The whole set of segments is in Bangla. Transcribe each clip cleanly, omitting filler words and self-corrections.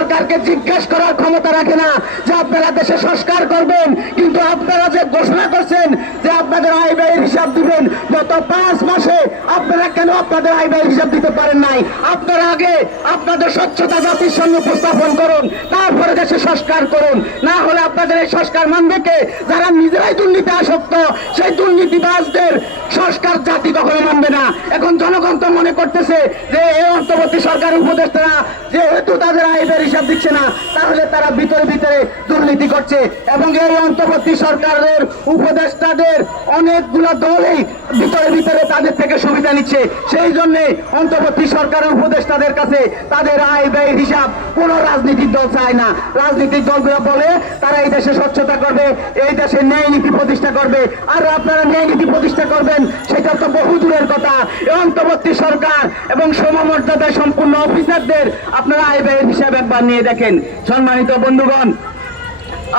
সরকারকে জিজ্ঞেস করার ক্ষমতা রাখে না যে আপনারা দেশে সংস্কার করবেন, কিন্তু আপনারা যে ঘোষণা করছেন যে আপনাদের আয় ব্যয়ের হিসাব দিবেন, গত 5 মাসে আপনারা কেন আপনাদের আয় ব্যয়ের হিসাব দিতে পারেন নাই? আপনারা আগে আপনাদের স্বচ্ছতা জাতির সামনে উপস্থাপন করুন, তারপরে দেশে সংস্কার করুন। না হলে আপনাদের এই সংস্কার মানবে কে? যারা নিজেরাই দুর্নীতি আসক্ত, সেই দুর্নীতিবাজদের সংস্কার জাতি কখনো মানবে না। এখন জনগণ তো মনে করতেছে যে এই অন্তর্বর্তী সরকারের উপদেষ্টারা যেহেতু তাদের আয় ব্যয়ের হিসাব দিচ্ছে না, তাহলে তারা ভিতরে ভিতরে দুর্নীতি করছে। এবং এই অন্তর্বর্তী সরকারের উপদেষ্টাদের অনেকগুলো দলই ভিতরে ভিতরে তাদের থেকে সুবিধা নিচ্ছে। সেই জন্য অন্তর্বর্তী সরকারের উপদেষ্টাদের কাছে তাদের আয় ব্যয়ের হিসাব কোন রাজনৈতিক দল চায় না। রাজনৈতিক দলগুলো বলে তারা এই দেশে স্বচ্ছতা করবে, এই দেশে ন্যায় নীতি প্রতিষ্ঠা করবে। আর আপনারা ন্যায় নীতি প্রতিষ্ঠা করবেন সেটা তো বহু দূরের কথা। এই অন্তর্বর্তী সরকার এবং সমমর্যাদায় সম্পূর্ণ অফিসারদের আপনারা আয় ব্যয়ের হিসাব একবার নিয়ে দেখেন। সম্মানিত বন্ধুগণ,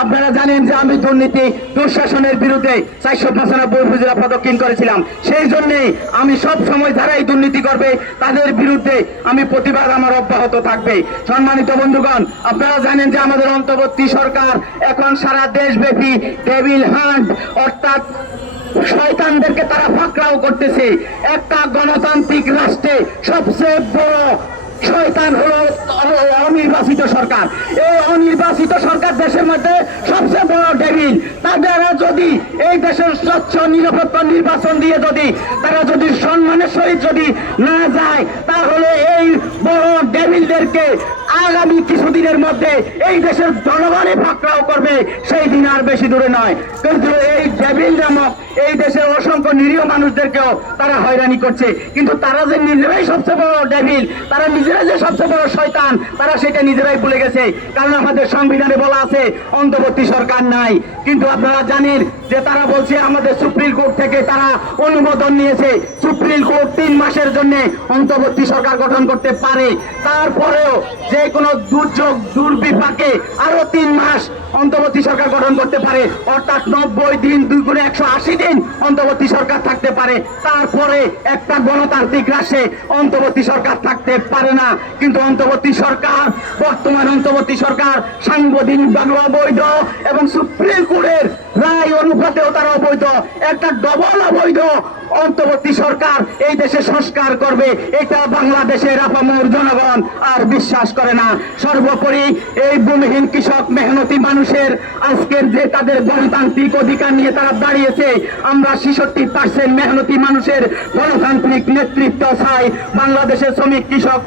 আপনারা জানেন যে আমি দুর্নীতি দুঃশাসনের বিরুদ্ধে 495 উপজেলা প্রদক্ষিণ করেছিলাম। সেই জন্যেই আমি সব সময় যারা এই দুর্নীতি করবে তাদের বিরুদ্ধে আমি প্রতিবাদ আমার অব্যাহত থাকবে। সম্মানিত বন্ধুগণ, আপনারা জানেন যে আমাদের অন্তর্বর্তী সরকার এখন সারা দেশব্যাপী ডেভিল হান্ট অর্থাৎ শয়তানদেরকে তারা পাকড়াও করতেছে। একটা গণতান্ত্রিক রাষ্ট্রে সবচেয়ে বড় শয়তান হলো অনির্বাচিত সরকার। এই অনির্বাচিত সরকার দেশের মধ্যে সবচেয়ে বড় ডেভিল। তারা যদি এই দেশের স্বচ্ছ নিরপেক্ষ নির্বাচন দিয়ে যদি তারা যদি সম্মানের সহিত যদি না যায়, তাহলে এই বড় ডেভিলদেরকে আগামী কিছুদিনের মধ্যে এই দেশের জনগণে পাকড়াও করবে। সেই দিন আর বেশি দূরে নয়। কিন্তু এই ডেভিল নামক এই দেশের অসংখ্য নিরীহ মানুষদেরকেও তারা হয়রানি করছে। কিন্তু তারা যে নিজেরাই সবচেয়ে বড় ডেভিল, তারা নিজেরাই যে সবচেয়ে বড় শয়তান, তারা সেটা নিজেরাই ভুলে গেছে। কারণ আমাদের সংবিধানে বলা আছে অন্তর্বর্তী সরকার নাই। কিন্তু আপনারা জানেন যে তারা বলছে আমাদের সুপ্রিম কোর্ট থেকে তারা অনুমোদন নিয়েছে। সুপ্রিম কোর্ট 3 মাসের জন্য অন্তর্বর্তী সরকার গঠন করতে পারে। তারপরেও যে কোনো দুর্যোগ দুর্বিপাকে আরো 3 মাস অন্তর্বর্তী সরকার গঠন করতে পারে। অর্থাৎ 90 দিন 2 গুণে 180 দিন অন্তর্বর্তী সরকার থাকতে পারে। তারপরে একটা গণতান্ত্রিক রাষ্ট্রে অন্তর্বর্তী সরকার থাকতে পারে না। কিন্তু অন্তর্বর্তী সরকার, বর্তমান অন্তর্বর্তী সরকার সাংবিধানিকভাবে অবৈধ এবং সুপ্রিম কোর্টের রায় অনুপাতেও তারা অবৈধ। একটা ডবল অবৈধ অন্তর্বর্তী সরকার এই দেশে সংস্কার করবে, এটা বাংলাদেশের আপামর জনগণ আর বিশ্বাস করে না। সর্বোপরি এই ভূমিহীন কৃষক মেহনতি মানুষের আজকের যে তাদের গণতান্ত্রিক অধিকার নিয়ে তারা দাঁড়িয়েছে, আমরা 66% মেহনতি মানুষের গণতান্ত্রিক নেতৃত্ব চাই। বাংলাদেশের শ্রমিক কৃষক